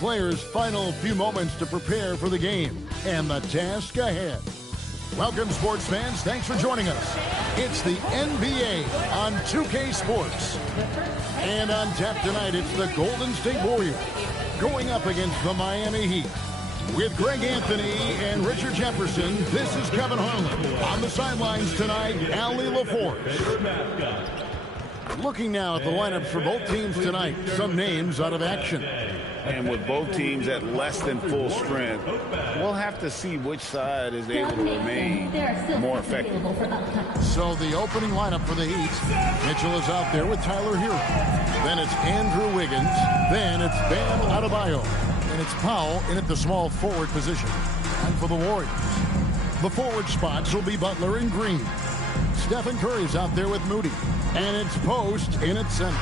players' final few moments to prepare for the game and the task ahead. Welcome, sports fans. Thanks for joining us. It's the NBA on 2K Sports. And on tap tonight, it's the Golden State Warriors going up against the Miami Heat. With Greg Anthony and Richard Jefferson, this is Kevin Harlan. On the sidelines tonight, Allie LaForce. Looking now at the lineups for both teams tonight, some names out of action. And with both teams at less than full strength, we'll have to see which side is able to remain more effective. So the opening lineup for the Heat, Mitchell is out there with Tyler Hero. Then it's Andrew Wiggins. Then it's Bam Adebayo. And it's Powell in at the small forward position. And for the Warriors, the forward spots will be Butler and Green. Stephen Curry's out there with Moody. And it's Post in at center.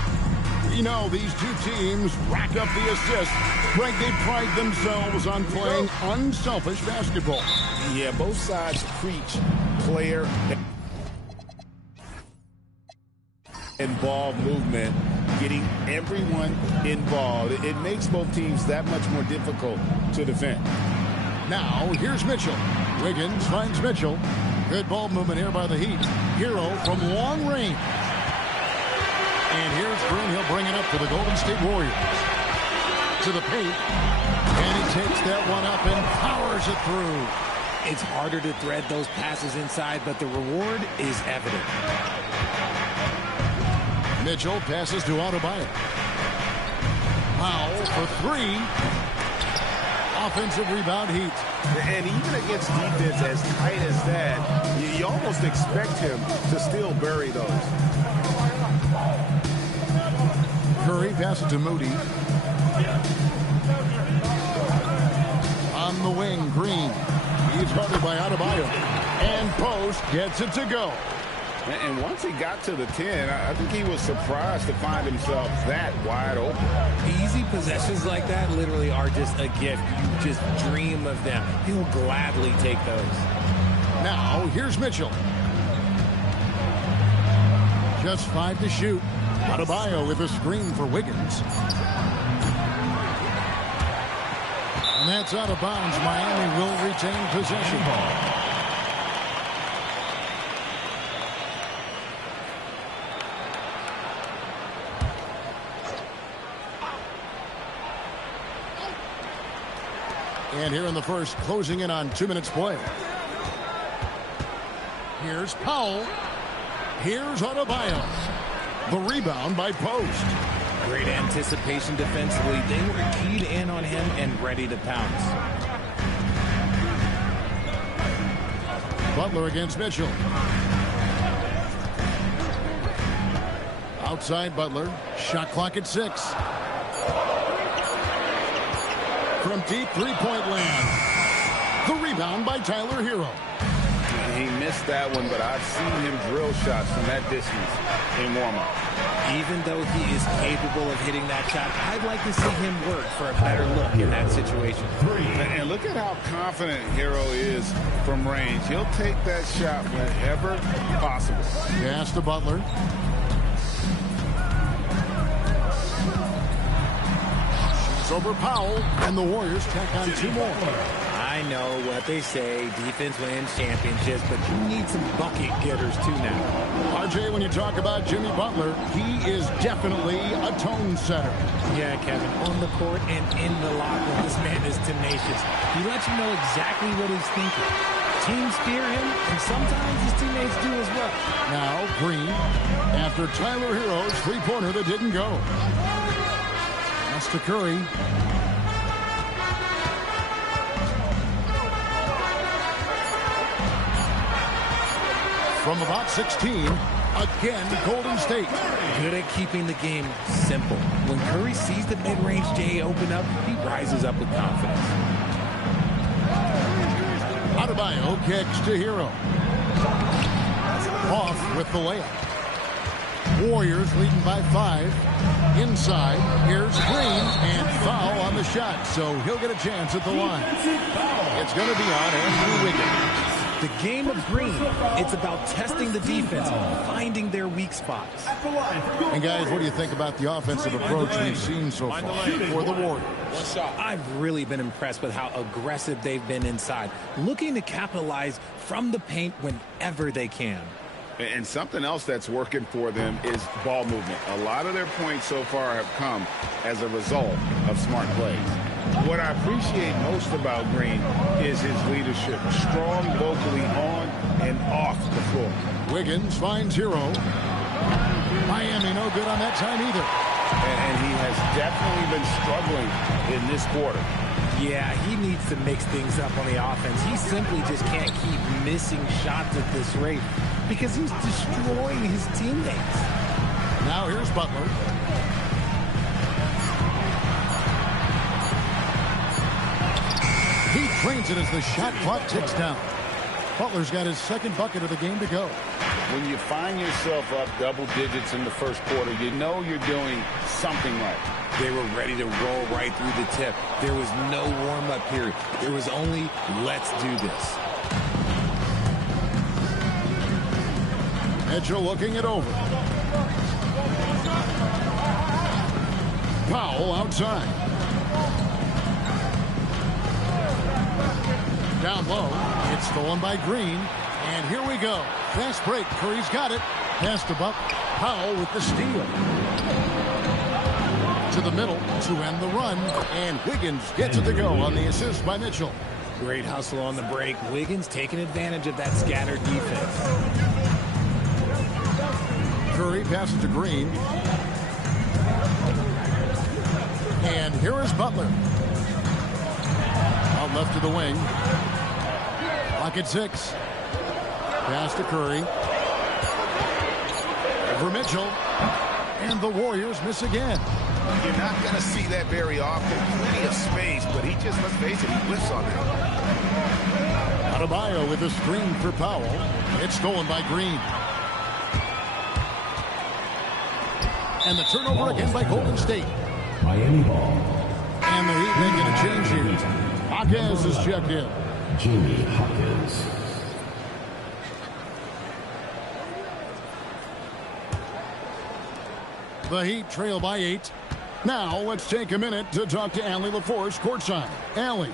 You know, these two teams rack up the assists. Greg, they pride themselves on playing unselfish basketball. Yeah, both sides preach player and ball movement, getting everyone involved. It makes both teams that much more difficult to defend. Now, here's Mitchell. Wiggins finds Mitchell. Good ball movement here by the Heat. Hero from long range. And here's Green. He'll bring it up for the Golden State Warriors. To the paint. And he takes that one up and powers it through. It's harder to thread those passes inside, but the reward is evident. Mitchell passes to Adebayo. Powell for three. Offensive rebound, Heat. And even against defense as tight as that, you almost expect him to still bury those. Curry passes to Moody. On the wing, Green. He's guarded by Adebayo. And Post gets it to go. And once he got to the 10, I think he was surprised to find himself that wide open. Easy possessions like that literally are just a gift. You just dream of them. He'll gladly take those. Now, here's Mitchell. Just 5 to shoot. Adebayo with a screen for Wiggins. And that's out of bounds. Miami will retain possession. And here in the first, closing in on 2 minutes play. Here's Powell. Here's Adebayo. The rebound by Post. Great anticipation defensively. They were keyed in on him and ready to pounce. Butler against Mitchell. Outside Butler. Shot clock at 6. From deep three-point land. The rebound by Tyler Hero. He missed that one, but I've seen him drill shots from that distance in warm-up. Even though he is capable of hitting that shot, I'd like to see him work for a better look in that situation. And look at how confident Hero is from range. He'll take that shot whenever possible. Pass to Butler. Shoots over Powell, and the Warriors tack on 2 more. I know what they say, defense wins championships, but you need some bucket getters too now. RJ, when you talk about Jimmy Butler, he is definitely a tone setter. Yeah, Kevin, on the court and in the locker room, this man is tenacious. He lets you know exactly what he's thinking. Teams fear him, and sometimes his teammates do as well. Now, Green, after Tyler Hero's three-pointer that didn't go. That's to Curry. From about 16, again, Golden State. Good at keeping the game simple. When Curry sees the mid-range J open up, he rises up with confidence. Adebayo kicks to Hero. Off with the layup. Warriors leading by 5. Inside, here's Green, and foul on the shot, so he'll get a chance at the line. It's going to be on Andrew Wiggins. The game of green, it's about testing the defense, finding their weak spots. And guys, what do you think about the offensive approach we've seen so far for the Warriors? I've really been impressed with how aggressive they've been inside, looking to capitalize from the paint whenever they can. And something else that's working for them is ball movement. A lot of their points so far have come as a result of smart plays. What I appreciate most about Green is his leadership. Strong vocally on and off the floor. Wiggins finds Hero. Miami no good on that time either. And he has definitely been struggling in this quarter. Yeah, he needs to mix things up on the offense. He simply just can't keep missing shots at this rate because he's destroying his teammates. Now here's Butler. He trains it as the shot clock ticks down. Butler's got his second bucket of the game to go. When you find yourself up double digits in the first quarter, you know you're doing something right. They were ready to roll right through the tip. There was no warm-up period. There was only, let's do this. Mitchell looking it over. Powell outside. Down low. It's stolen by Green. And here we go. Fast break. Curry's got it. Pass to Buck. Powell with the steal. To the middle to end the run. And Wiggins gets it to go on the assist by Mitchell. Great hustle on the break. Wiggins taking advantage of that scattered defense. Curry passes to Green. And here is Butler. Out left to the wing. Clock at 6. Pass to Curry. Over Mitchell. And the Warriors miss again. You're not going to see that very often. Plenty of space, but he just, let's face it, he whiffs on that. Adebayo with a screen for Powell. It's stolen by Green. And the turnover again by Golden State. Miami ball. And the Heat making a change here. Hawkins is checked in. Jimmy Hawkins. The Heat trail by 8. Now let's take a minute to talk to Allie LaForce courtside. Allie.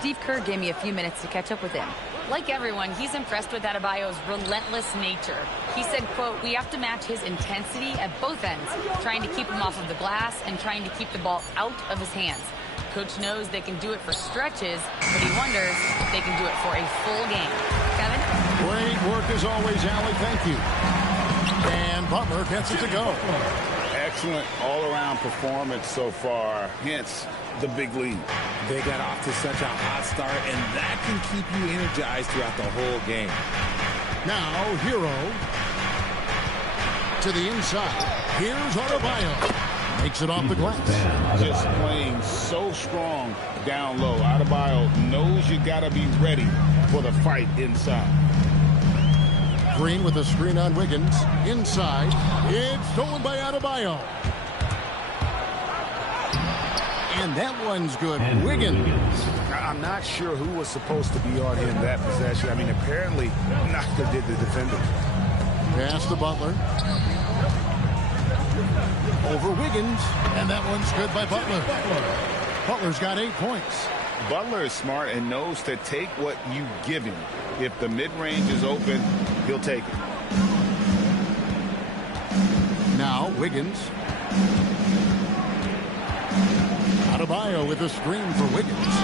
Steve Kerr gave me a few minutes to catch up with him. Like everyone, he's impressed with Adebayo's relentless nature. He said, quote, "We have to match his intensity at both ends, trying to keep him off of the glass and trying to keep the ball out of his hands. Coach knows they can do it for stretches, but he wonders if they can do it for a full game." Kevin? Great work as always, Allie. Thank you. And Butler gets it to go. Excellent all-around performance so far, hence the big lead. They got off to such a hot start, and that can keep you energized throughout the whole game. Now, Hero to the inside. Here's Adebayo. Makes it off the glass. Just playing so strong down low. Adebayo knows you got to be ready for the fight inside. Green with a screen on Wiggins. Inside. It's stolen by Adebayo. And that one's good. Wiggins. I'm not sure who was supposed to be on him that possession. I mean, apparently, neither did the defender. Pass to Butler. Over Wiggins. And that one's good by Butler. Butler's got 8 points. Butler is smart and knows to take what you give him. If the mid-range is open, he'll take it. Now, Wiggins. Adebayo with a screen for Wiggins.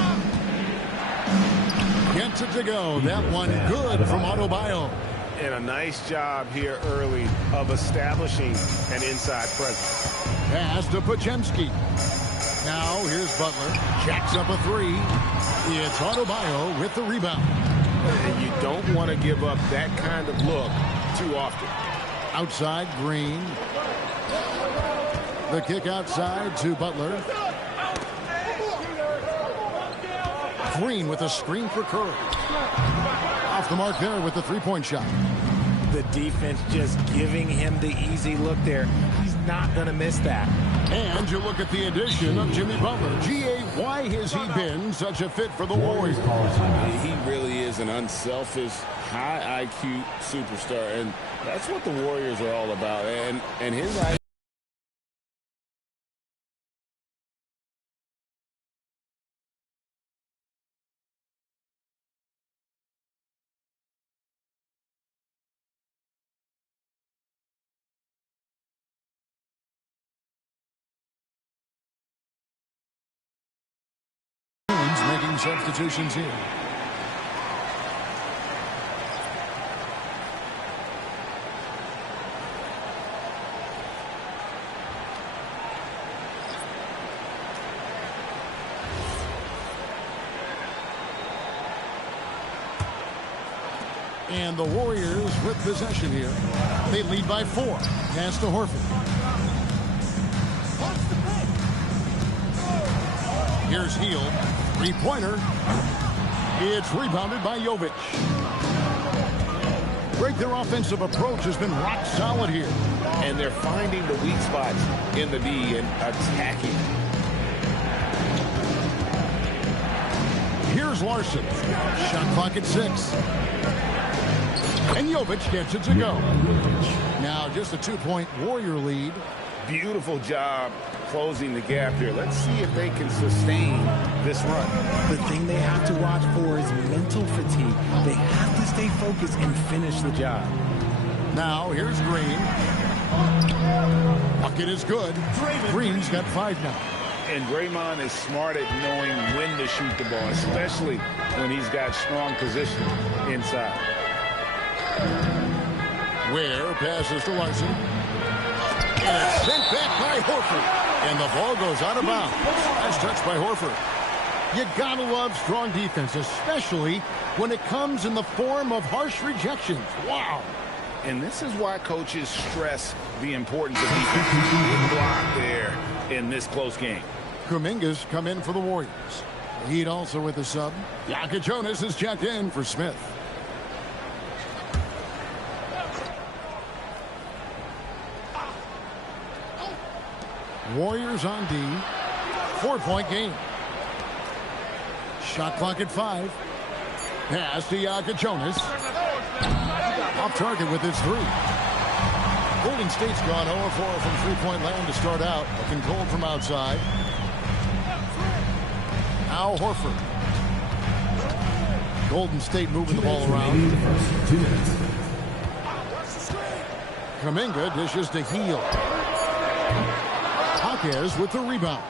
Gets it to go. That one good from Adebayo. And a nice job here early of establishing an inside presence. Pass to Podziemski. Now, here's Butler. Jacks up a 3. It's Adebayo with the rebound. And you don't want to give up that kind of look too often. Outside, Green. The kick outside to Butler. Green with a screen for Curry. Off the mark there with the three-point shot. The defense just giving him the easy look there. He's not going to miss that. And you look at the addition of Jimmy Butler. G.A., why has he been such a fit for the Warriors? He really is an unselfish, high IQ superstar, and that's what the Warriors are all about. And his IQ making substitutions here. And the Warriors with possession here. They lead by 4. Pass to Horford. Here's Heel. Three-pointer. It's rebounded by Jovic. Greg, their offensive approach has been rock solid here. and they're finding the weak spots in the D and attacking. Here's Larson. Shot clock at 6. And Jovic gets it to go. Now just a 2-point Warrior lead. Beautiful job closing the gap here. Let's see if they can sustain this run. The thing they have to watch for is mental fatigue. They have to stay focused and finish the job. Now here's Green. Bucket is good. Green's got 5 now. And Draymond is smart at knowing when to shoot the ball, especially when he's got strong position inside. Ware passes to Larson. And it's sent back by Horford. And the ball goes out of bounds. Nice touch by Horford. You gotta love strong defense, especially when it comes in the form of harsh rejections. Wow. And this is why coaches stress the importance of defense. Big block there in this close game. Kuminga's come in for the Warriors. The Heat also with the sub. Jonas is checked in for Smith. Warriors on D. 4-point game. Shot clock at 5. Pass to Jonas. Off target with his 3. Golden State's gone 0-4 from three-point land to start out. Looking cold from outside. Now Horford. Golden State moving the ball around. 2 minutes. Kuminga dishes to Heel. Hawkes with the rebound.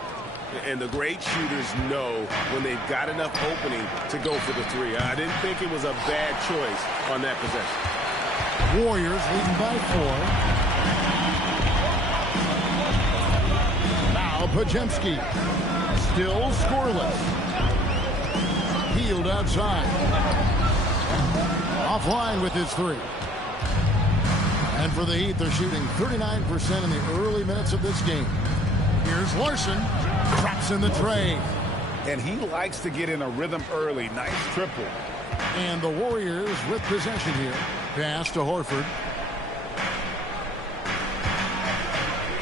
And the great shooters know when they've got enough opening to go for the 3. I didn't think it was a bad choice on that possession. Warriors leading by 4. Now Pajemski. Still scoreless. Healed outside. Offline with his 3. And for the Heat, they're shooting 39% in the early minutes of this game. Here's Larson. Drops in the tray. And he likes to get in a rhythm early. Nice triple. And the Warriors with possession here. Pass to Horford.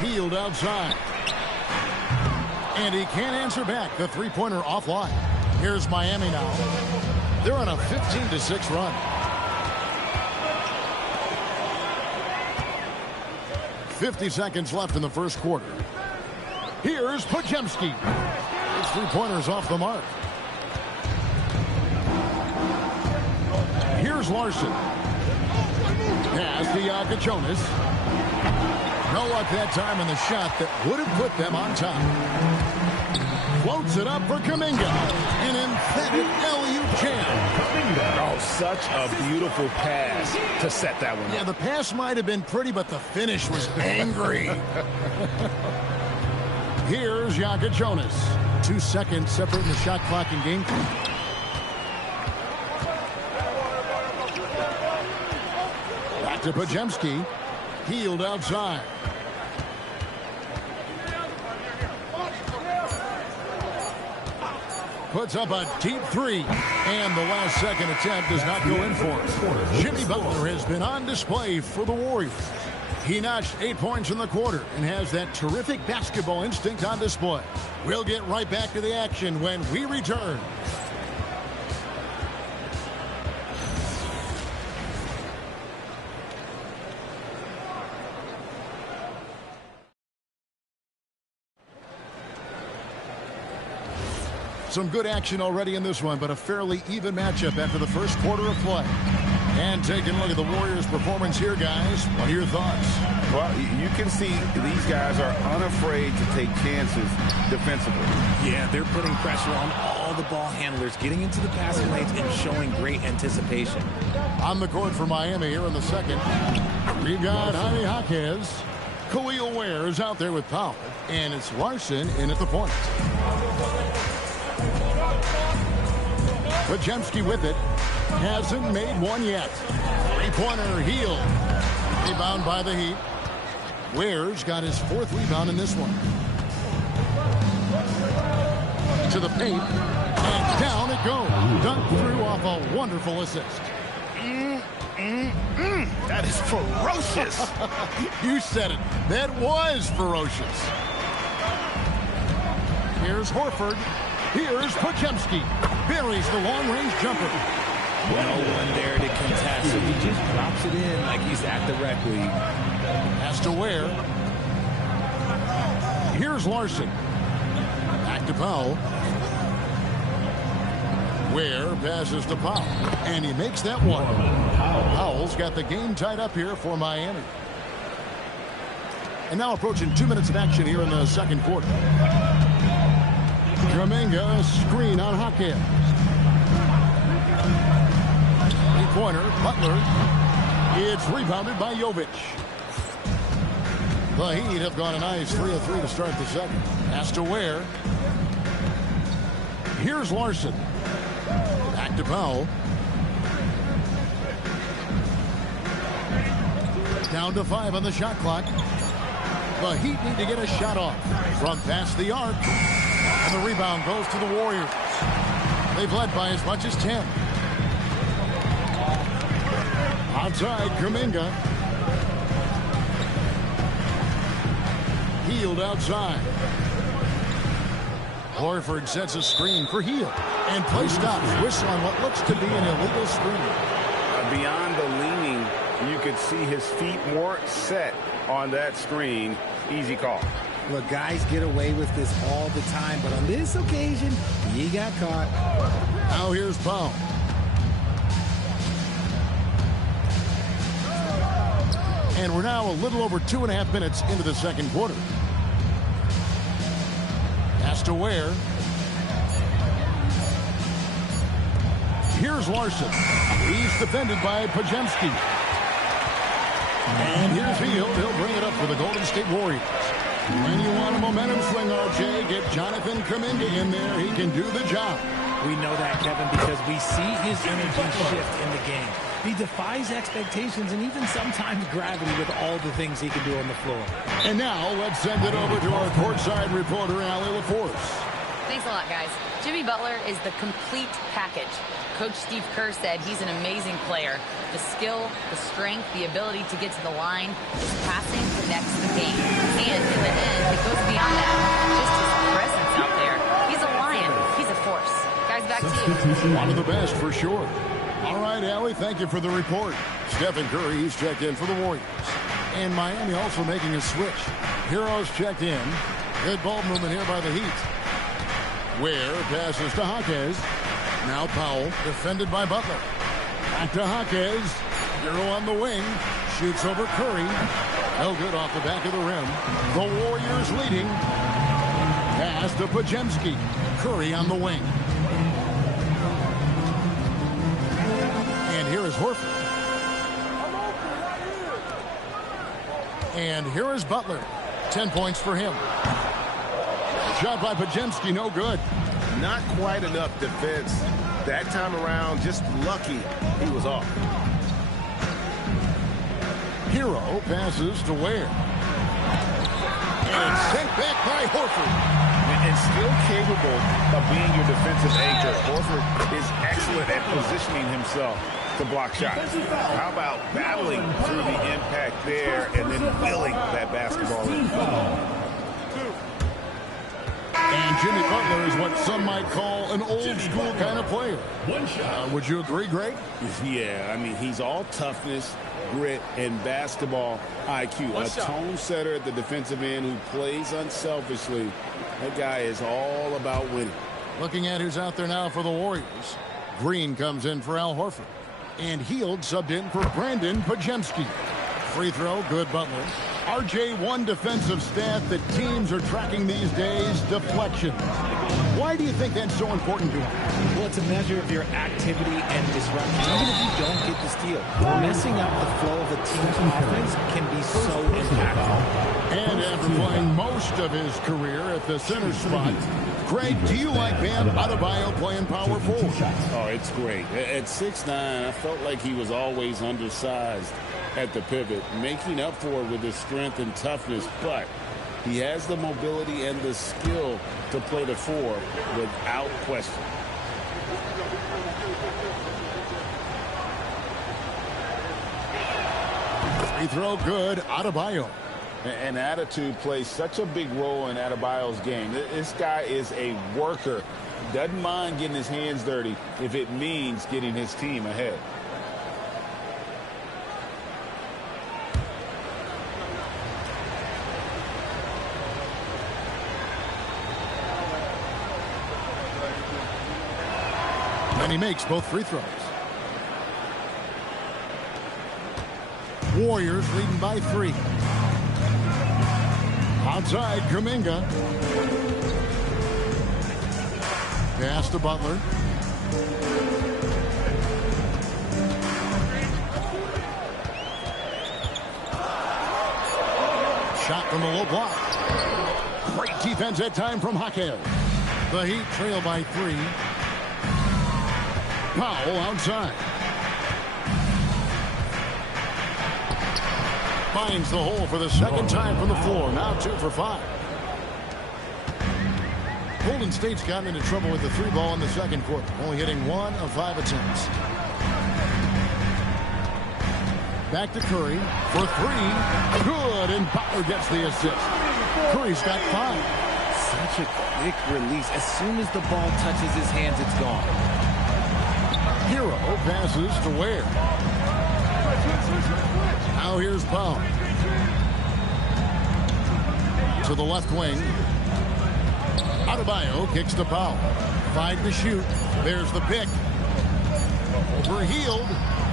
Healed outside. And he can't answer back. The three-pointer offline. Here's Miami now. They're on a 15-6 run. 50 seconds left in the first quarter. Here's Pajemski. His three-pointer's off the mark. Here's Larson. Pass to Jonas. No luck that time in the shot that would have put them on top. Floats it up for Kuminga. An emphatic alley-oop jam. Oh, such a beautiful pass to set that one up. Yeah, the pass might have been pretty, but the finish was angry. Here's Jonas. 2 seconds separating the shot clock and game clock. Back to Pajemski. Healed outside. Puts up a deep 3. And the last second attempt does not go in for it. Jimmy Butler has been on display for the Warriors. He notched 8 points in the quarter and has that terrific basketball instinct on display. We'll get right back to the action when we return. Some good action already in this one, but a fairly even matchup after the first quarter of play. And taking a look at the Warriors' performance here, guys. What are your thoughts? Well, you can see these guys are unafraid to take chances defensively. Yeah, they're putting pressure on all the ball handlers, getting into the passing lanes and showing great anticipation. On the court for Miami here in the second. We've got Jaime Jaquez. Khalil Ware is out there with Powell. And it's Larson in at the point. Pajemski with it. Hasn't made one yet. Three-pointer, Heel. Rebound by the Heat. Ware's got his 4th rebound in this one. To the paint. And down it goes. Dunked through off a wonderful assist. That is ferocious. You said it. That was ferocious. Here's Horford. Here's Pajemski. Buries the long-range jumper. No one there to contest, so he just drops it in like he's at the rec league. Has to Ware. Here's Larson. Back to Powell. Ware passes to Powell. And he makes that one. Powell's got the game tied up here for Miami. And now approaching 2 minutes of action here in the second quarter. Kuminga screen on Jaquez. Three-pointer, Butler. It's rebounded by Jovic. The Heat have gone a nice 3 of 3 to start the second. Has to Ware. Here's Larson. Back to Powell. Down to 5 on the shot clock. The Heat need to get a shot off from past the arc. And the rebound goes to the Warriors. They've led by as much as 10. Outside, Kuminga. Healed outside. Horford sets a screen for Heel. And play stops. Whistle on what looks to be an illegal screen. Beyond the leaning, you could see his feet more set on that screen. Easy call. Look, guys get away with this all the time, but on this occasion, he got caught. Now here's Powell. And we're now a little over 2.5 minutes into the second quarter. Has to Ware. Here's Larson. He's defended by Pajemski. And here's Heel. He'll bring it up for the Golden State Warriors. When you want a momentum swing, RJ, get Jonathan Kuminga in there. He can do the job. We know that, Kevin, because we see his energy shift in the game. He defies expectations and even sometimes gravity with all the things he can do on the floor. And now let's send it over to our courtside reporter, Allie LaForce. Thanks a lot, guys. Jimmy Butler is the complete package. Coach Steve Kerr said he's an amazing player. The skill, the strength, the ability to get to the line, his passing connects the game. And in the end, it goes beyond that. Just his presence out there. He's a lion. He's a force. Guys, back to you. One of the best for sure. All right, Allie, thank you for the report. Stephen Curry, he's checked in for the Warriors. And Miami also making a switch. Heroes checked in. Good ball movement here by the Heat. Ware passes to Jaquez. Now Powell, defended by Butler. Back to Jaquez. Hero on the wing. Shoots over Curry. No good off the back of the rim. The Warriors leading. Pass to Pajemski. Curry on the wing. And here is Horford. And here is Butler. 10 points for him. Shot by Pajemski, no good. Not quite enough defense. That time around, just lucky he was off. Hero passes to Ware. And sent back by Horford. And still capable of being your defensive anchor. Horford is excellent at positioning himself to block shots. How about battling through the impact there and then willing that basketball in? And Jimmy Butler is what some might call an old-school kind of player. Would you agree, Greg? Yeah, I mean, he's all toughness, grit, and basketball IQ. A tone setter at the defensive end who plays unselfishly. That guy is all about winning. Looking at who's out there now for the Warriors. Green comes in for Al Horford. And Hield subbed in for Brandon Pajemski. Free throw, good Butler. RJ, one defensive stat that teams are tracking these days, deflections. Why do you think that's so important to them? Well, it's a measure of your activity and disruption. Even if you don't get the steal, messing up the flow of a team's offense can be so impactful. And after playing most of his career at the center spot, Greg, do you like Bam Adebayo playing power forward? Oh, it's great. At 6'9", I felt like he was always undersized at the pivot, making up for it with his strength and toughness, but he has the mobility and the skill to play the four without question. Free throw, good. Adebayo. And attitude plays such a big role in Adebayo's game. This guy is a worker. Doesn't mind getting his hands dirty if it means getting his team ahead. And he makes both free throws. Warriors leading by 3. Outside, Kuminga. Pass to Butler. Shot from the low block. Great defense that time from Jaquez. The Heat trail by 3. Powell outside. Finds the hole for the second time from the floor. Now 2 for 5. Golden State's gotten into trouble with the 3 ball in the second quarter, only hitting 1 of 5 attempts. Back to Curry for 3. Good, and Butler gets the assist. Curry's got 5. Such a quick release. As soon as the ball touches his hands, it's gone. Hero passes to Ware. Now here's Powell. To the left wing. Adebayo kicks to Powell. 5 to shoot. There's the pick. Over Hield.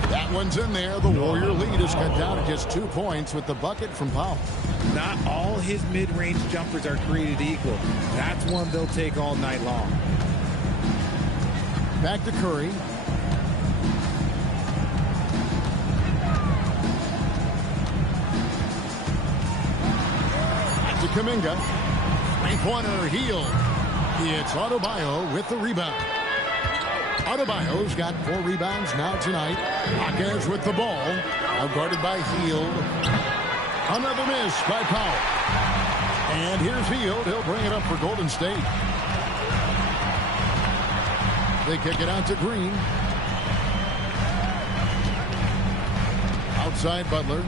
That one's in there. The Warrior lead is cut down to just 2 points with the bucket from Powell. Not all his mid-range jumpers are created equal. That's one they'll take all night long. Back to Curry. Back to Kuminga. Three-pointer, Hield. It's Adebayo with the rebound. Adebayo's got 4 rebounds now tonight. Jaquez with the ball. Now guarded by Hield. Another miss by Powell. And here's Hield. He'll bring it up for Golden State. They kick it out to Green. Outside Butler.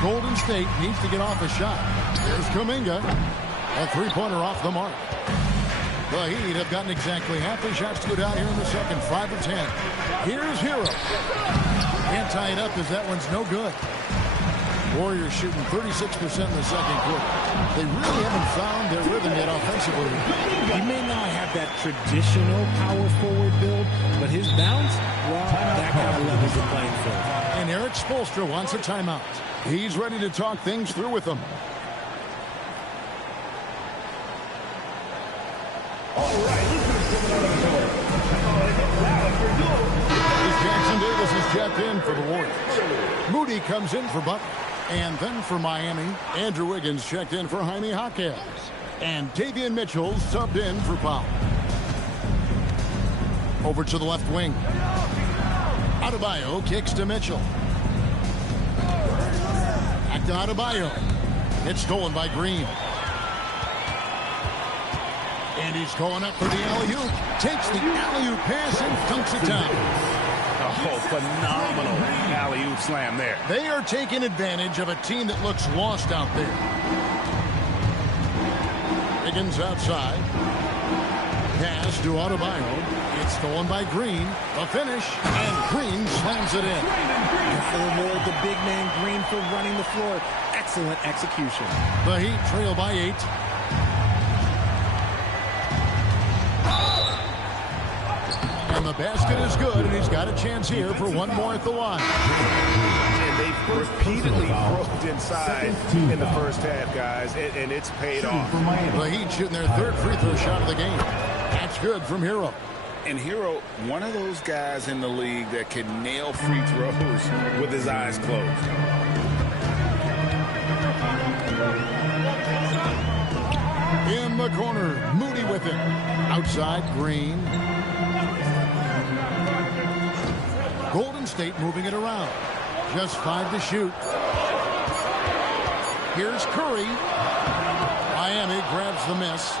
Golden State needs to get off a shot. There's Kuminga. A 3-pointer off the mark. The Heat have gotten exactly half their shots to go down here in the second. 5 of 10. Here's Hero. Can't tie it up as that one's no good. Warriors shooting 36% in the second quarter. They really haven't found their rhythm yet offensively. He may not have that traditional power forward build, but his bounce, well, that kind of levels the playing field. And Eric Spoelstra wants a timeout. He's ready to talk things through with them. Jackson Davis is checked in for the Warriors. Moody comes in for Butler. And then for Miami, Andrew Wiggins checked in for Jaime Jaquez. And Davion Mitchell subbed in for Powell. Over to the left wing. Adebayo kicks to Mitchell. Back to Adebayo. It's stolen by Green. And he's going up for the alley-oop. Takes the alley-oop pass and dunks it down. Oh, phenomenal alley-oop slam there. They are taking advantage of a team that looks lost out there. Wiggins outside. Pass to Adebayo. It's stolen by Green. A finish, and Green slams it in. To reward the big man Green for running the floor. Excellent execution. The Heat trail by 8. And the basket is good, and he's got a chance here for one more at the line. And they've repeatedly broke inside in the first half, guys, and it's paid off. The Heat shooting their third free throw shot of the game. That's good from Hero. And Hero, one of those guys in the league that can nail free throws with his eyes closed. In the corner, Moody with it. Outside, Green. Golden State moving it around. Just 5 to shoot. Here's Curry. Miami grabs the miss.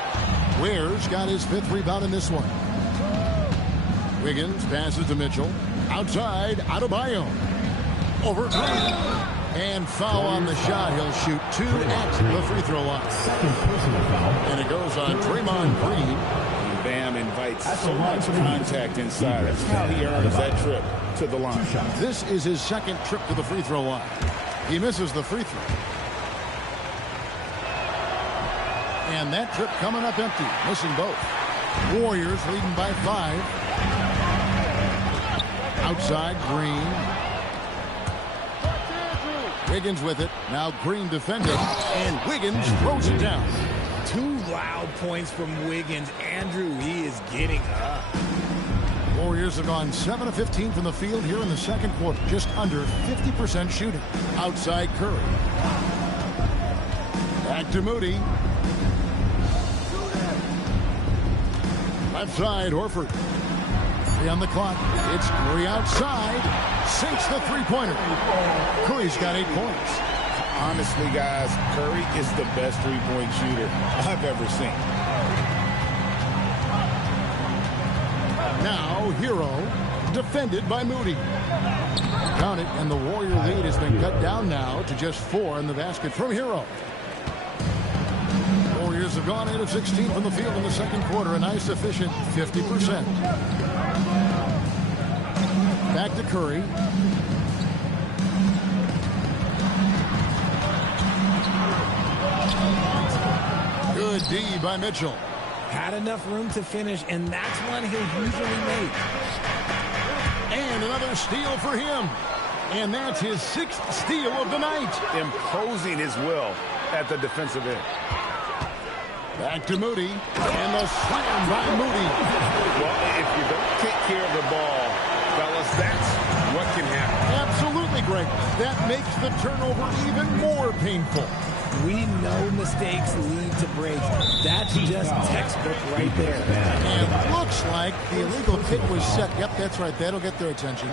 Ware's got his 5th rebound in this one. Wiggins passes to Mitchell. Outside, Adebayo. Over Green. And foul on the shot. He'll shoot 2 at the free throw line. And it goes on Draymond Green. Bam invites so much contact inside. That's how he earns that trip to the line. This is his 2nd trip to the free throw line. He misses the free throw. And that trip coming up empty, missing both. Warriors leading by 5. Outside, Green. Wiggins with it. Now Green defending, and Wiggins throws it down. 2 loud points from Wiggins. Andrew, he is getting up. Warriors have gone 7 of 15 from the field here in the second quarter. Just under 50% shooting. Outside, Curry. Back to Moody. Left side, Horford. 3 on the clock. It's Curry outside. Sinks the three-pointer. Curry's got 8 points. Honestly, guys, Curry is the best three-point shooter I've ever seen. Now, Hero, defended by Moody. Count it, and the Warrior lead has been cut down now to just 4 in the basket from Hero. Warriors have gone 8 of 16 from the field in the second quarter, a nice efficient 50%. Back to Curry. Good D by Mitchell. Had enough room to finish, and that's one he'll usually make. And another steal for him. And that's his 6th steal of the night. Imposing his will at the defensive end. Back to Moody. And the slam by Moody. Well, if you don't take care of the ball, fellas, that's what can happen. Absolutely, Greg. That makes the turnover even more painful. We know mistakes lead to breaks. That's just textbook right there. And looks like the illegal kick was set. Yep, that's right. That'll get their attention.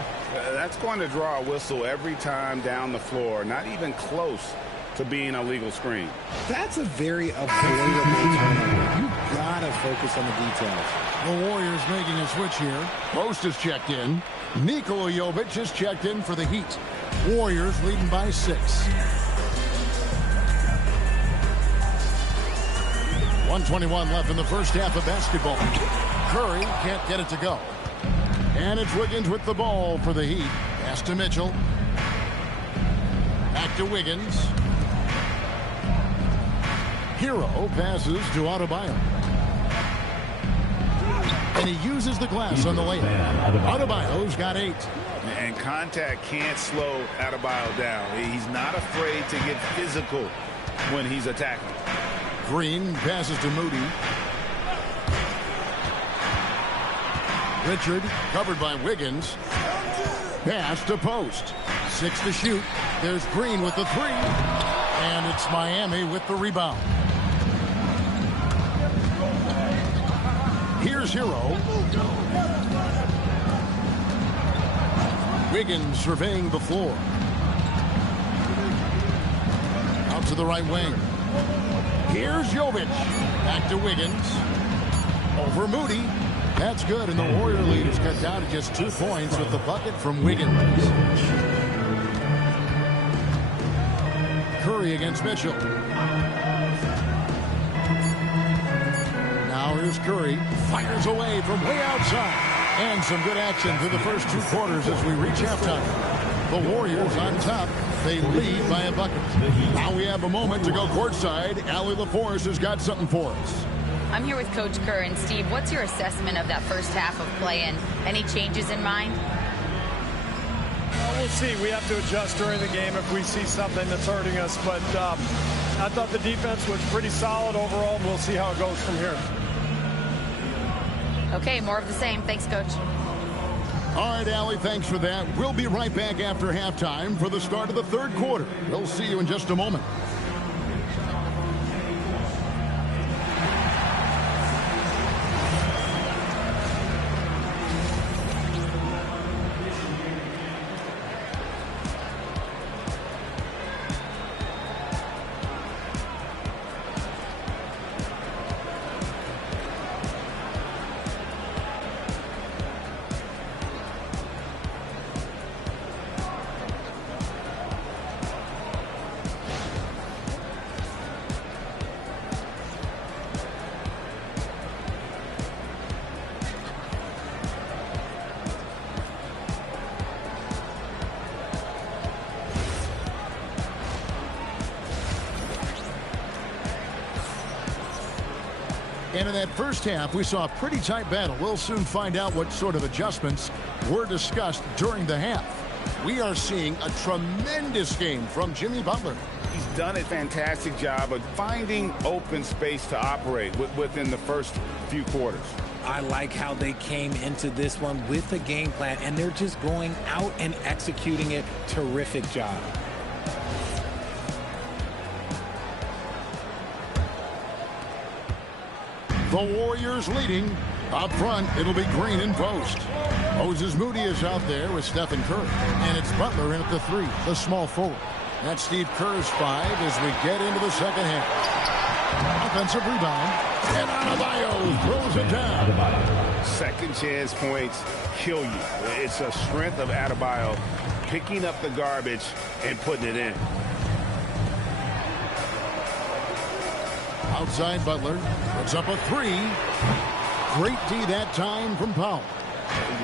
That's going to draw a whistle every time down the floor. Not even close to being a legal screen. That's a very avoidable turnover. You gotta focus on the details. The Warriors making a switch here. Post is checked in. Nikola Jovic is checked in for the Heat. Warriors leading by 6. 1:21 left in the first half of basketball. Curry can't get it to go. And it's Wiggins with the ball for the Heat. Pass to Mitchell. Back to Wiggins. Hero passes to Adebayo. And he uses the glass on the layup. Adebayo's got 8. And contact can't slow Adebayo down. He's not afraid to get physical when he's attacking. Green passes to Moody. Richard covered by Wiggins. Pass to Post. 6 to shoot. There's Green with the 3. And it's Miami with the rebound. Here's Hero. Wiggins surveying the floor. Out to the right wing. Here's Jovic. Back to Wiggins. Over Moody. That's good, and the Warrior lead is cut down to just 2 points with the bucket from Wiggins. Curry against Mitchell. Now here's Curry. Fires away from way outside. And some good action through the first 2 quarters as we reach halftime. The Warriors on top. They lead by a bucket. Now we have a moment to go courtside. Allie LaForce has got something for us. I'm here with Coach Kerr. And Steve, what's your assessment of that first half of play and any changes in mind? We'll see. We have to adjust during the game if we see something that's hurting us. But I thought the defense was pretty solid overall. We'll see how it goes from here. Okay, more of the same. Thanks, Coach. All right, Allie, thanks for that. We'll be right back after halftime for the start of the third quarter. We'll see you in just a moment. And in that first half, we saw a pretty tight battle. We'll soon find out what sort of adjustments were discussed during the half. We are seeing a tremendous game from Jimmy Butler. He's done a fantastic job of finding open space to operate within the first few quarters. I like how they came into this one with a game plan, and they're just going out and executing it. Terrific job. The Warriors leading. Up front, it'll be Green in post. Moses Moody is out there with Stephen Curry. And it's Butler in at the 3, the small forward. That's Steve Kerr's 5 as we get into the second half. Offensive rebound. And Adebayo throws it down. Second chance points kill you. It's a strength of Adebayo picking up the garbage and putting it in. Outside Butler. Puts up a 3. Great D that time from Powell.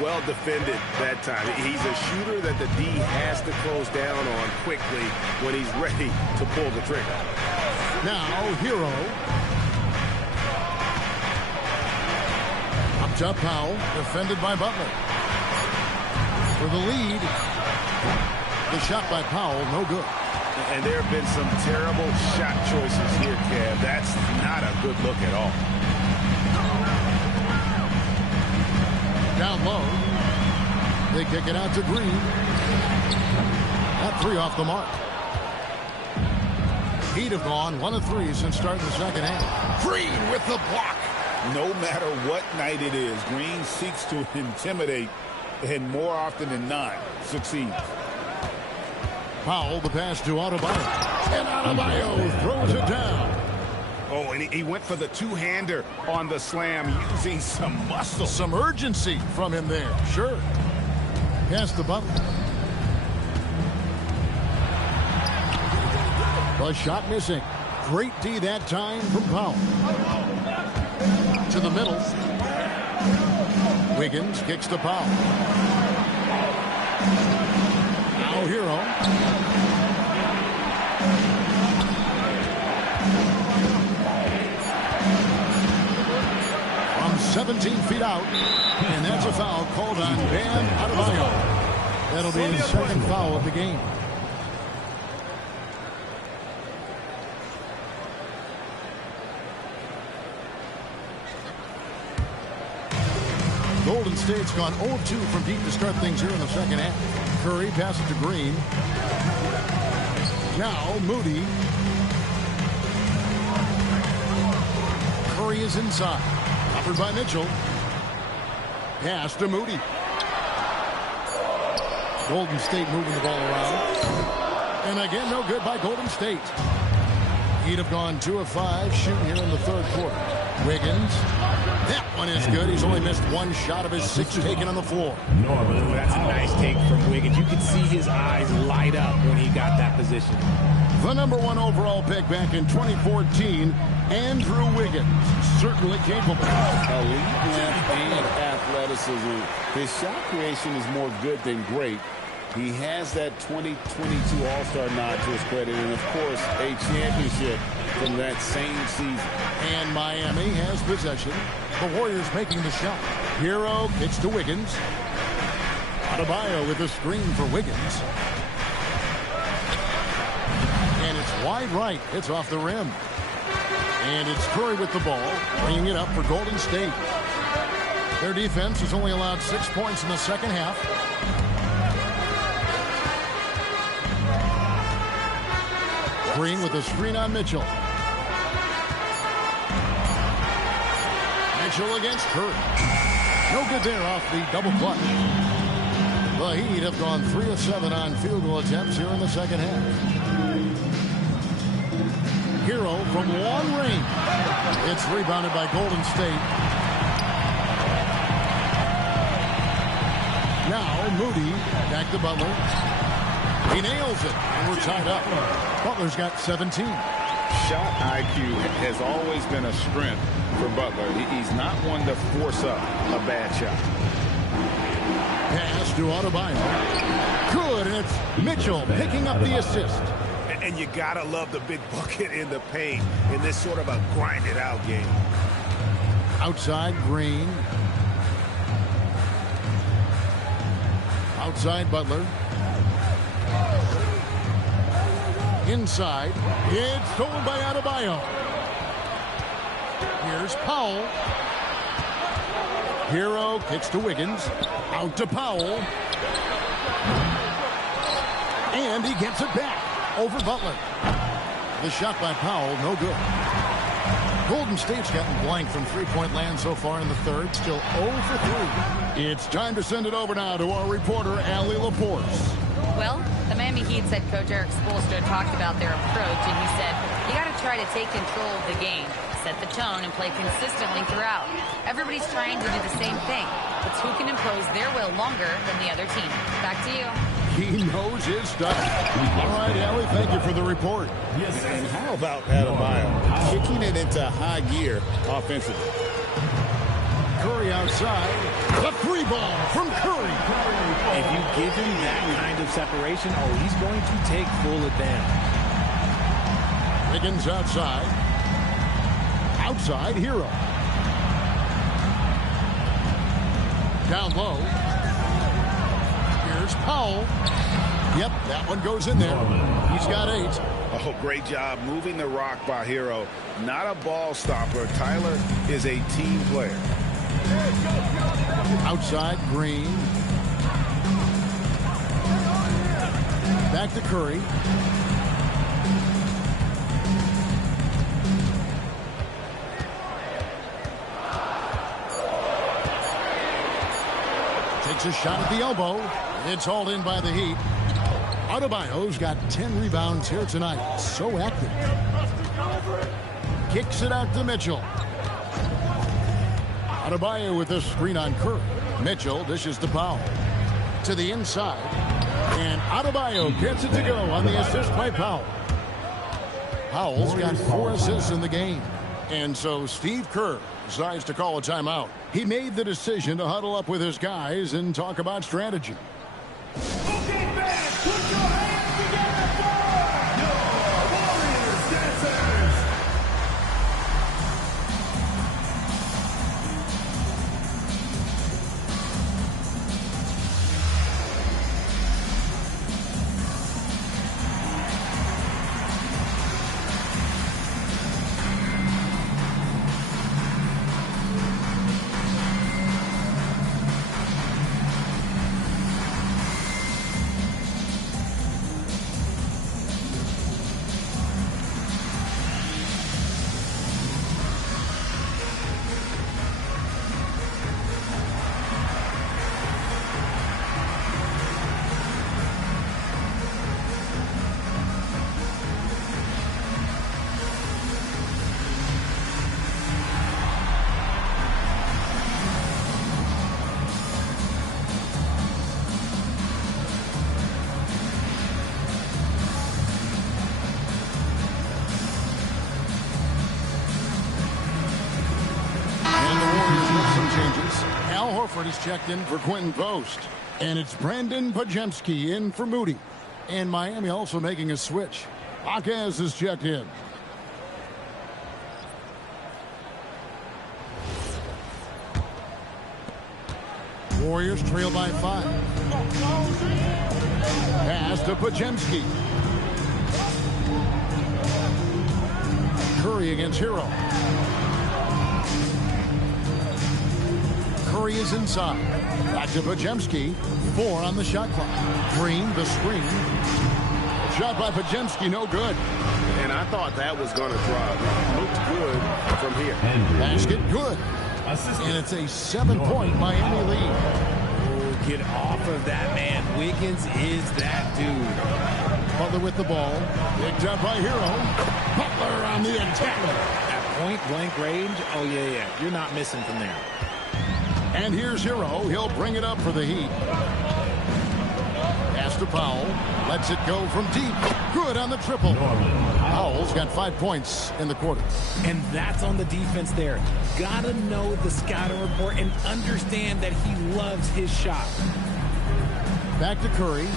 Well defended that time. He's a shooter that the D has to close down on quickly when he's ready to pull the trigger. Now, Hero. Up top, Powell. Defended by Butler. For the lead. The shot by Powell, no good. And there have been some terrible shot choices here, Kev. That's not a good look at all. Down low. They kick it out to Green. That 3 off the mark. Heat have gone 1 of 3 since starting the second half. Green with the block. No matter what night it is, Green seeks to intimidate and more often than not succeeds. Powell, the pass to Adebayo. And Adebayo throws it down. Oh, and he went for the two-hander on the slam using some muscle. Some urgency from him there. Sure. Pass to Butler. The shot missing. Great D that time from Powell. To the middle. Wiggins kicks to Powell. Now Hero. From 17 feet out. And that's a foul called on Bam Adebayo. That'll be his second foul of the game. Golden State's gone 0-2 from deep to start things here in the second half. Curry passes to Green. Now Moody. Curry is inside. Covered by Mitchell. Pass to Moody. Golden State moving the ball around. And again, no good by Golden State. Heat have gone 2 of 5 shooting here in the third quarter. Wiggins. That one is good. He's only missed one shot of his 6 taken on the floor. Ooh, that's a nice take from Wiggins. You could see his eyes light up when he got that position. The number 1 overall pick back in 2014, Andrew Wiggins. Certainly capable. Elite length and athleticism. His shot creation is more good than great. He has that 2022 All-Star nod to his credit, and of course, a championship from that same season. And Miami has possession. The Warriors making the shot. Hero kicks to Wiggins. Adebayo with a screen for Wiggins. And it's wide right. It's off the rim. And it's Curry with the ball, bringing it up for Golden State. Their defense has only allowed 6 points in the second half. Green with a screen on Mitchell. Mitchell against Curry. No good there off the double clutch. The Heat have gone 3 of 7 on field goal attempts here in the second half. Hero from long range. It's rebounded by Golden State. Now Moody back to Butler. He nails it, and we're tied up. Butler's got 17. Shot IQ has always been a strength for Butler. He's not one to force up a bad shot. Pass to Adebayo. Good, and it's Mitchell picking up the assist. And you gotta love the big bucket in the paint in this sort of a grinded-out game. Outside, Green. Outside, Butler. Inside, it's stolen by Adebayo. Here's Powell. Hero kicks to Wiggins. Out to Powell. And he gets it back over Butler. The shot by Powell, no good. Golden State's gotten blank from three-point land so far in the third. Still 0 for 3. It's time to send it over now to our reporter, Allie Laporte. Well, the Miami Heat's head coach Eric Spoelstra talked about their approach, and he said, you got to try to take control of the game, set the tone, and play consistently throughout. Everybody's trying to do the same thing. It's who can impose their will longer than the other team. Back to you. He knows his stuff. All right, Allie, thank you for the report. Yes, and how about Adebayo kicking it into high gear offensively? Curry outside. The 3-ball from Curry. If you give him that kind of separation, he's going to take full advantage. Wiggins outside. Outside, Hero. Down low. Here's Powell. Yep, that one goes in there. He's got 8. Oh, great job moving the rock by Hero. Not a ball stopper. Tyler is a team player. Outside, Green. Back to Curry. Takes a shot at the elbow. It's hauled in by the Heat. Adebayo's got 10 rebounds here tonight. So active. Kicks it out to Mitchell. Adebayo with a screen on Curry. Mitchell dishes to Powell. To the inside. And Adebayo gets it to go on the assist by Powell. Powell's got 4 assists in the game. And so Steve Kerr decides to call a timeout. He made the decision to huddle up with his guys and talk about strategy. Okay, fans, put your hands together for your Warriors dancers. Al Horford is checked in for Quentin Post. And it's Brandon Pajemski in for Moody. And Miami also making a switch. Jaquez is checked in. Warriors trail by 5. Pass to Pajemski. Curry against Hero. Curry is inside. Back to Pajemski. 4 on the shot clock. Green, the screen. Shot by Pajemski, no good. And I thought that was going to drop. Looked good from here. Basket good. And it's a 7-point Miami lead. Oh, get off of that, man. Wiggins is that dude. Butler with the ball. Picked up by Hero. Butler on the attack. At point-blank range, oh, yeah. You're not missing from there. And here's Hero. He'll bring it up for the Heat. Pass to Powell. Lets it go from deep. Good on the triple. Powell's got 5 points in the quarter. And that's on the defense there. Gotta know the scouting report and understand that he loves his shot. Back to Curry.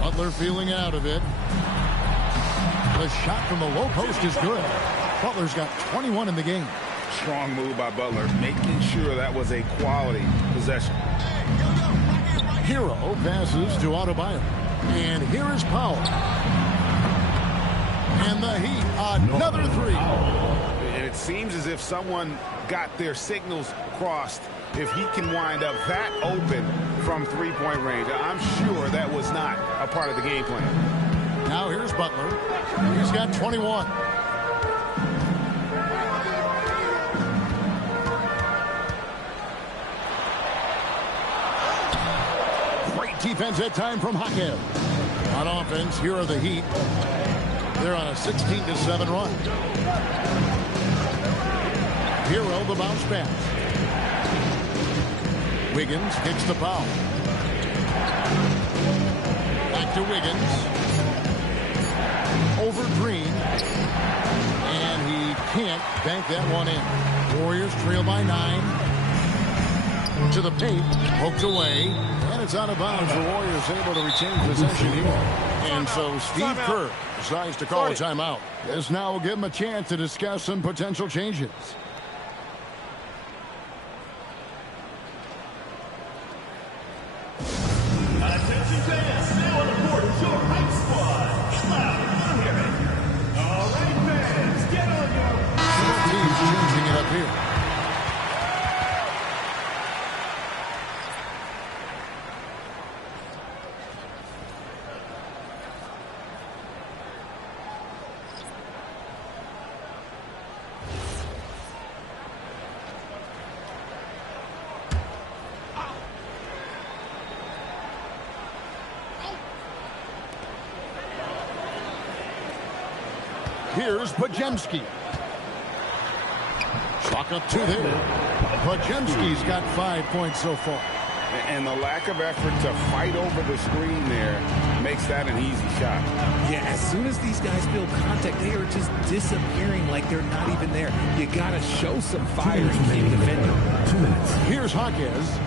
Butler feeling out of it. The shot from the low post is good. Butler's got 21 in the game. Strong move by Butler, making sure that was a quality possession. Hero passes to Adebayo. And here is Powell. And the Heat, another 3. And it seems as if someone got their signals crossed. If he can wind up that open from three-point range, I'm sure that was not a part of the game plan. Now here's Butler. He's got 21. Defense that time from Jaquez. On offense, here are the Heat. They're on a 16-7 run. Hero the bounce pass. Wiggins kicks the foul. Back to Wiggins. Over Green. And he can't bank that one in. Warriors trail by 9. To the paint. Poked away. And it's out of bounds. The Warriors able to retain possession here. And so Steve Kerr decides to call a timeout. This now will give him a chance to discuss some potential changes. Attention fans, now on the court is your hype squad. Loud, hear it. All right, fans, get on your... Teams changing it up here. Here's Pajemski. Chalk up 2 there. Pajemski's got 5 points so far. And the lack of effort to fight over the screen there makes that an easy shot. Yeah, as soon as these guys feel contact, they are just disappearing like they're not even there. You got to show some fire and keep defending. 2 minutes. Here's Jaquez.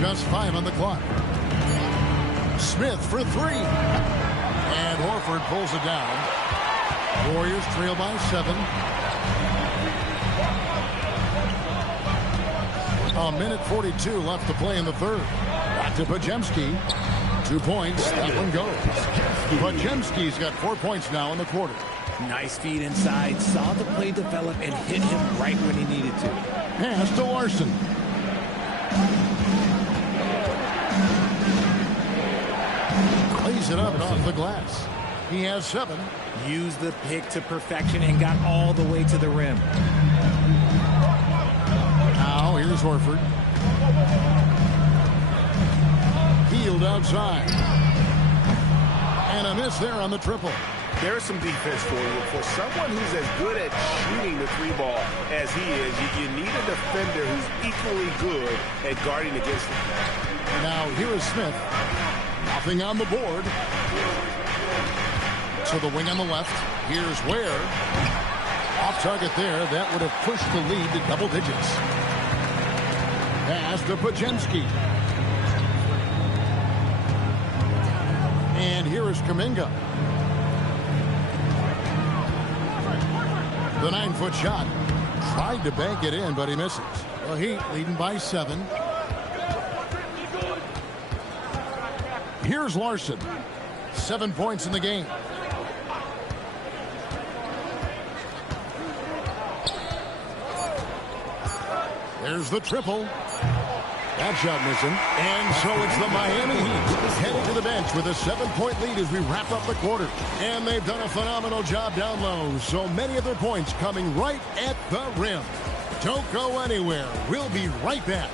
Just 5 on the clock. Smith for 3. And Horford pulls it down. Warriors trail by 7. A minute 42 left to play in the third. Back to Pajemski. 2 points. That one goes. Pajemski's got 4 points now in the quarter. Nice feed inside. Saw the play develop and hit him right when he needed to. Pass to Larson. Plays it up and off the glass. He has 7. Used the pick to perfection and got all the way to the rim. Now here's Horford. Healed outside. And a miss there on the triple. There's some defense for you. For someone who's as good at shooting the 3 ball as he is, you need a defender who's equally good at guarding against him. Now here is Smith. Nothing on the board. To the wing on the left. Here's Ware. Off target there. That would have pushed the lead to double digits. Pass to Pajemski. And here is Kuminga. The 9-foot shot. Tried to bank it in, but he misses. The Heat leading by 7. Here's Larson. 7 points in the game. There's the triple. That shot missing. And so it's the Miami Heat heading to the bench with a 7-point lead as we wrap up the quarter. And they've done a phenomenal job down low. So many of their points coming right at the rim. Don't go anywhere. We'll be right back.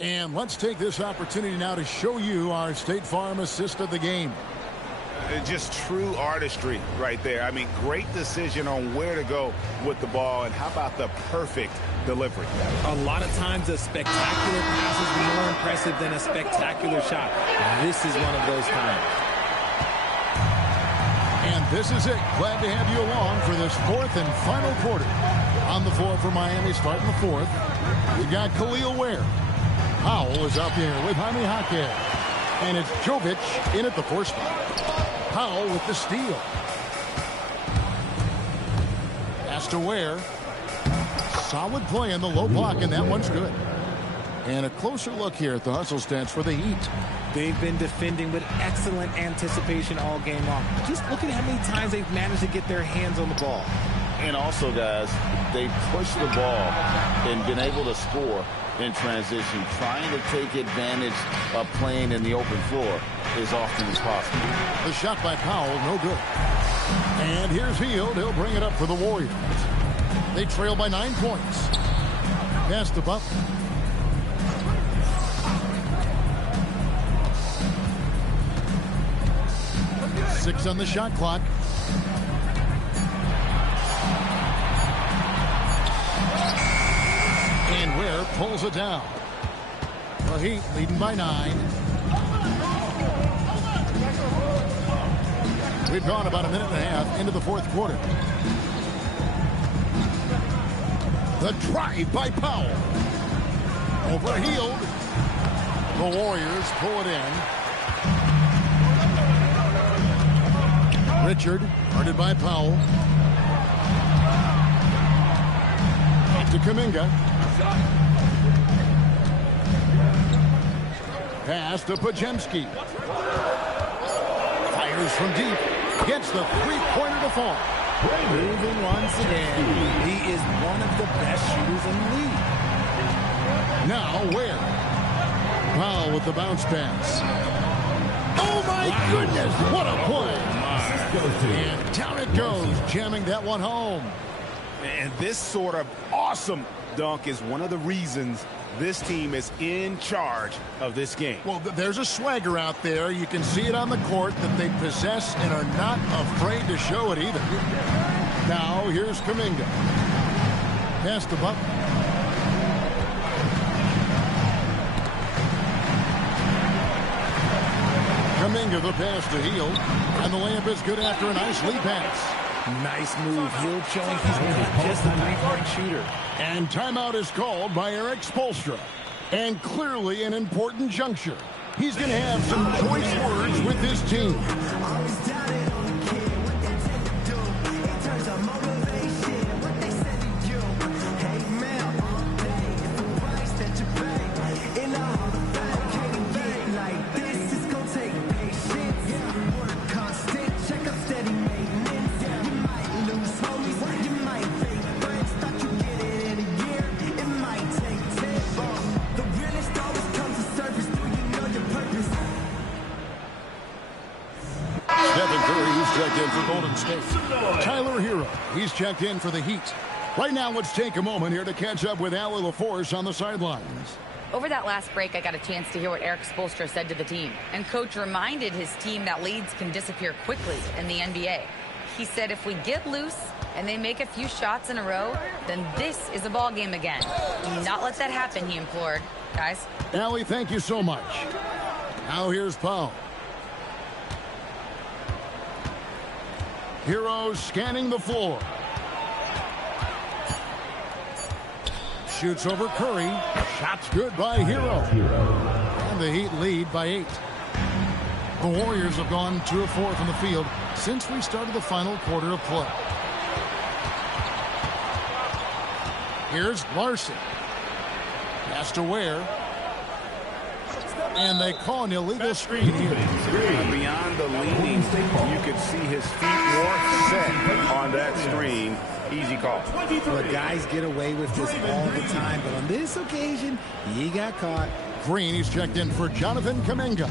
And let's take this opportunity now to show you our State Farm assist of the game. Just true artistry right there. I mean, great decision on where to go with the ball, and how about the perfect delivery? A lot of times a spectacular pass is more impressive than a spectacular shot. This is one of those times. And this is it. Glad to have you along for this 4th and final quarter. On the floor for Miami starting the 4th. We got Khalil Ware. Powell is out there with Jaime Jaquez. And it's Jovic in at the 4 spot. Powell with the steal. Pass to Ware. Solid play in the low block, and that one's good. And a closer look here at the hustle stats for the Heat. They've been defending with excellent anticipation all game long. Just look at how many times they've managed to get their hands on the ball. And also, guys, they've pushed the ball and been able to score in transition, trying to take advantage of playing in the open floor as often as possible. The shot by Powell, no good. And here's Hield. He'll bring it up for the Warriors. They trail by 9 points. Pass to Butler. Six on the shot clock. And Ware pulls it down. The Heat leading by 9. We've gone about a minute and a half into the 4th quarter. The drive by Powell. Over Hield. The Warriors pull it in. Richard, guarded by Powell. To Kuminga. Pass to Pajemski. Fires from deep. Gets the 3-pointer to fall. Moving once again. He is one of the best shooters in the league. Now Ware. Powell with the bounce pass. Oh my goodness, what a play. And down it goes, jamming that one home. And this sort of awesome dunk is one of the reasons this team is in charge of this game. Well, there's a swagger out there. You can see it on the court that they possess and are not afraid to show it either. Now, here's Kuminga. Pass to Butler. Kuminga the pass to Hield. And the layup is good after a nice lead pass. Nice move. Hield showing he's not just a 3-point shooter. And timeout is called by Eric Spoelstra. And clearly an important juncture. He's going to have some choice words with his team. checked in for Golden State. Tyler Hero, he's checked in for the Heat. Right now, let's take a moment here to catch up with Allie LaForce on the sidelines. Over that last break, I got a chance to hear what Eric Spoelstra said to the team. And Coach reminded his team that leads can disappear quickly in the NBA. He said if we get loose and they make a few shots in a row, then this is a ball game again. Do not let that happen, he implored. Guys. Allie, thank you so much. Now here's Powell. Hero scanning the floor. Shoots over Curry. Shot's good by Hero. And the Heat lead by 8. The Warriors have gone 2 of 4 from the field since we started the final quarter of play. Here's Larson. Has to Ware. And they call an illegal screen here. Beyond the leaning, you could see his feet more set on that screen. Easy call. But guys get away with this all the time, but on this occasion, he got caught. Green, he's checked in for Jonathan Kuminga.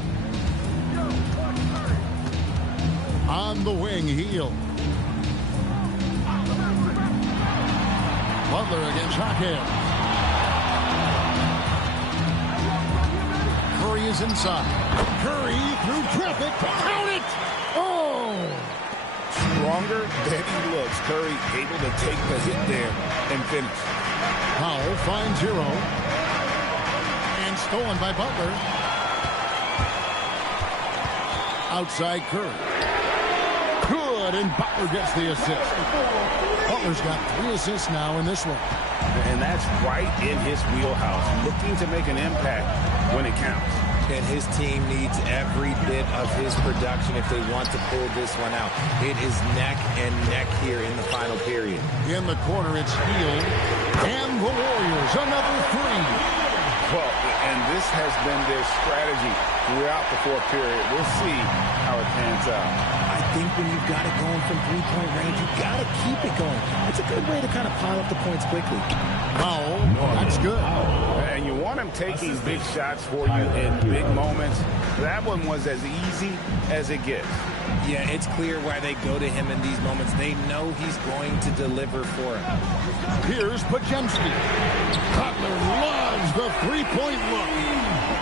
On the wing, Heel. Butler against Hawkins. Curry is inside. Curry through traffic. Count it! Oh! Stronger than he looks. Curry able to take the hit there and finish. Powell finds Hero. And stolen by Butler. Outside Curry. Good, and Butler gets the assist. Butler's got 3 assists now in this one. And that's right in his wheelhouse. Looking to make an impact when it counts. And his team needs every bit of his production if they want to pull this one out. It is neck and neck here in the final period. In the corner, it's Hield. And the Warriors, another 3. Well, and this has been their strategy throughout the fourth period. We'll see how it pans out. I think when you've got it going from three-point range, you've got to keep it going. It's a good way to kind of pile up the points quickly. Foul. That's good. And you want him taking big shots for you in big moments. That one was as easy as it gets. Yeah, it's clear why they go to him in these moments. They know he's going to deliver for him. Here's Pajemski. Butler loves the three-point look.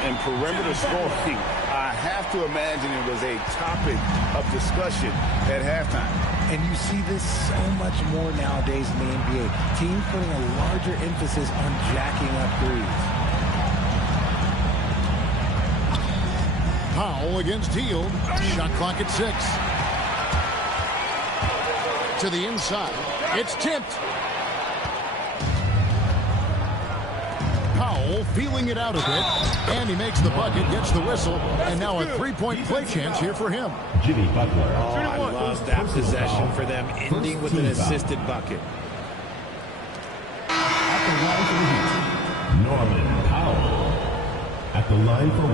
And perimeter scoring, I have to imagine it was a topic of discussion at halftime. And you see this so much more nowadays in the NBA. Teams putting a larger emphasis on jacking up threes. Powell against Hield. Shot clock at 6. To the inside. It's tipped. Powell feeling it out a bit. And he makes the bucket, gets the whistle. And now a three-point play chance here for him. Jimmy Butler. I love that possession for them, ending with an assisted bucket. At the line for the Heat, Norman Powell. At the line for 1.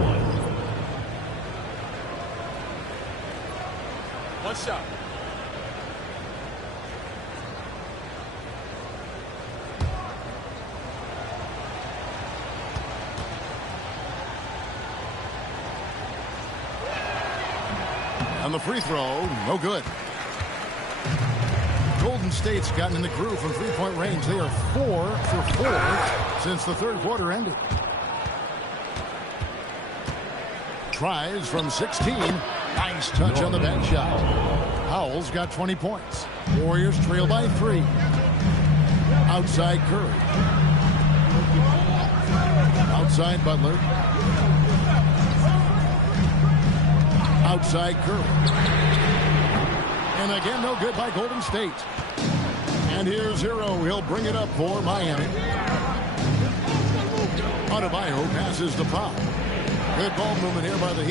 One shot. And the free throw, no good. Golden State's gotten in the groove from three-point range. They are 4 for 4 since the third quarter ended. Tries from 16. Nice touch on the bench shot. Powell's got 20 points. Warriors trail by 3. Outside Curry. Outside Butler. Outside Curry. And again, no good by Golden State. And here's Hero. He'll bring it up for Miami. Adebayo passes to Powell. Good ball movement here by the Heat.